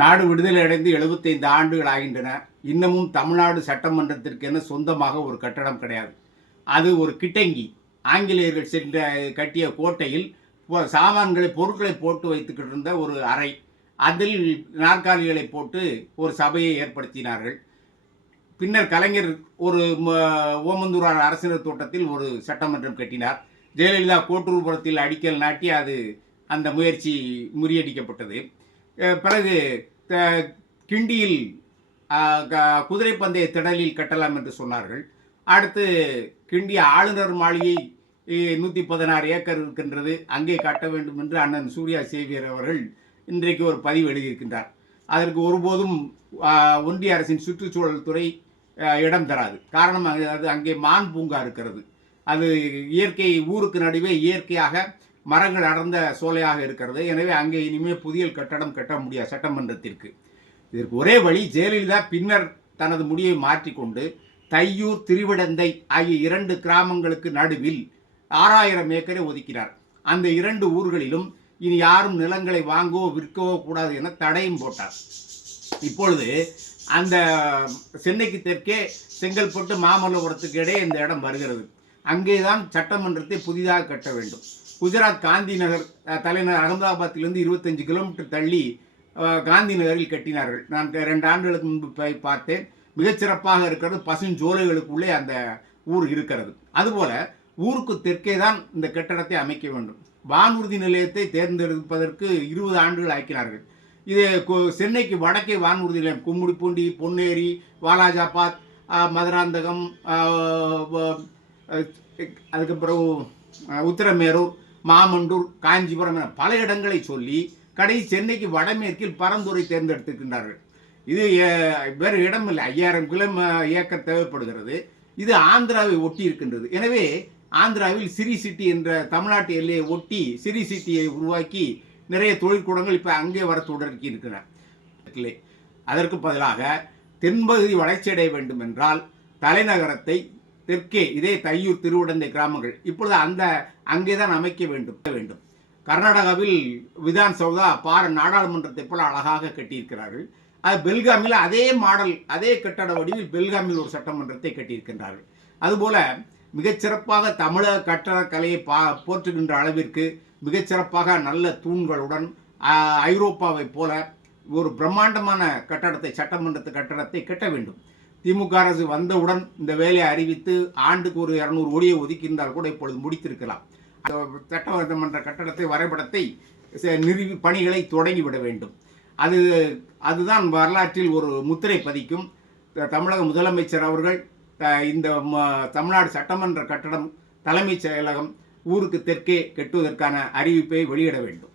நாடு விடுதலை அடைந்து எழுபத்தைந்து ஆண்டுகள் ஆகின்றன. இன்னமும் தமிழ்நாடு சட்டமன்றத்திற்கென சொந்தமாக ஒரு கட்டடம் கிடையாது. அது ஒரு கிட்டங்கி. ஆங்கிலேயர்கள் சென்ற கட்டிய கோட்டையில் சாமான்களை பொருட்களை போட்டு வைத்துக்கிட்டு இருந்த ஒரு அறை. அதில் நாற்காலிகளை போட்டு ஒரு சபையை ஏற்படுத்தினார்கள். பின்னர் கலைஞர் ஒரு ஓமந்தூரார் அரசினர் தோட்டத்தில் ஒரு சட்டமன்றம் கட்டினார். ஜெயலலிதா கோட்டூர்புரத்தில் அடிக்கல் நாட்டி அது அந்த முயற்சி முறியடிக்கப்பட்டது. பிறகு த- கிண்டியில் க- குதிரை பந்தய திடலில் கட்டலாம் என்று சொன்னார்கள். அடுத்து கிண்டி ஆளுநர் மாளிகை நூற்றி பதினாறு ஏக்கர் இருக்கின்றது. அங்கே கட்ட வேண்டும் என்று அண்ணன் சூர்யா சேவியர் அவர்கள் இன்றைக்கு ஒரு பதிவு எழுதியிருக்கின்றார். அதற்கு ஒருபோதும் ஒன்றிய அரசின் சுற்றுச்சூழல் துறை இடம் தராது. காரணம் அது அங்கே மான் பூங்கா இருக்கிறது. அது இயற்கை ஊருக்கு நடுவே இயற்கையாக மரங்கள் அடர்ந்த சோலையாக இருக்கிறது. எனவே அங்கே இனிமேல் புதிய கட்டடம் கட்ட முடியாது சட்டமன்றத்திற்கு. இதற்கு ஒரே வழி ஜெயலலிதா பின்னர் தனது முடிவை மாற்றிக்கொண்டு தையூர் திருவிடந்தை ஆகிய இரண்டு கிராமங்களுக்கு நடுவில் ஆறாயிரம் ஏக்கரை ஒதுக்கினார். அந்த இரண்டு ஊர்களிலும் இனி யாரும் நிலங்களை வாங்கவோ விற்கவோ கூடாது என தடையும் போட்டார். இப்பொழுது அந்த சென்னைக்கு தெற்கே செங்கல்பட்டு மாமல்லபுரத்துக்கு இடையே இந்த இடம் வருகிறது. அங்கேதான் சட்டமன்றத்தை புதிதாக கட்ட வேண்டும். குஜராத் காந்தி நகர் தலைநகர் அகமதாபாத்திலிருந்து இருபத்தஞ்சு கிலோமீட்டர் தள்ளி காந்தி நகரில் கட்டினார்கள். நான் ரெண்டு ஆண்டுகளுக்கு முன்பு போய் பார்த்தேன். மிகச்சிறப்பாக இருக்கிறது. பசுஞ்சோலைகளுக்குள்ளே அந்த ஊர் இருக்கிறது. அதுபோல ஊருக்கு தெற்கே தான் இந்த கட்டடத்தை அமைக்க வேண்டும். வானூர்தி நிலையத்தை தேர்ந்தெடுப்பதற்கு இருபது ஆண்டுகள் ஆக்கினார்கள். இது சென்னைக்கு வடக்கே வானூர்தி நிலையம். கும்முடிப்பூண்டி பொன்னேரி வாலாஜாபாத் மதுராந்தகம் அதுக்கப்புறம் உத்திரமேரூர் மாமண்டூர் காஞ்சிபுரம் என பல இடங்களை சொல்லி கடை சென்னைக்கு வடமேற்கில் பரந்துரை தேர்ந்தெடுத்திருக்கின்றார்கள். இது வேறு இடம் இல்லை. ஐயாயிரம் கிலோ ஏக்கர் தேவைப்படுகிறது. இது ஆந்திராவை ஒட்டி இருக்கின்றது. எனவே ஆந்திராவில் சிரி சிட்டி என்ற தமிழ்நாட்டு எல்லையை ஒட்டி சிரி சிட்டியை உருவாக்கி நிறைய தொழிற்கூடங்கள் இப்போ அங்கே வர தொடங்கி இருக்கிறார் அதற்கு பதிலாக தென்பகுதி வளர்ச்சியடைய வேண்டும் என்றால் தலைநகரத்தை தெற்கே இதே தையூர் திருவிடந்தை கிராமங்கள் இப்பொழுது அந்த அங்கே தான் அமைக்க வேண்டும் வேண்டும். கர்நாடகாவில் விதான் சௌதா பார நாடாளுமன்றத்தை போல அழகாக கட்டியிருக்கிறார்கள். அது பெல்காமில் அதே மாடல் அதே கட்டட வடிவில் பெல்காமில் ஒரு சட்டமன்றத்தை கட்டியிருக்கின்றார்கள். அதுபோல மிகச்சிறப்பாக தமிழக கட்டடக்கலையை பா போற்றுகின்ற அளவிற்கு மிகச்சிறப்பாக நல்ல தூண்களுடன் ஐரோப்பாவைப் போல ஒரு பிரம்மாண்டமான கட்டடத்தை சட்டமன்றத்து கட்டடத்தை கட்ட வேண்டும். திமுக அரசு வந்தவுடன் இந்த வேலையை அறிவித்து ஆண்டுக்கு ஒரு இரநூறு கோடியை ஒதுக்கியிருந்தால் கூட இப்பொழுது முடித்திருக்கலாம். சட்டமன்ற கட்டடத்தை வரைபடத்தை நிறுவி பணிகளை தொடங்கிவிட வேண்டும். அது அதுதான் வரலாற்றில் ஒரு முத்திரை பதிக்கும். த- தமிழக முதலமைச்சர் அவர்கள் த- இந்த ம- தமிழ்நாடு சட்டமன்ற கட்டடம் தலைமைச் செயலகம் ஊருக்கு தெற்கே கெட்டுவதற்கான அறிவிப்பை வெளியிட வேண்டும்.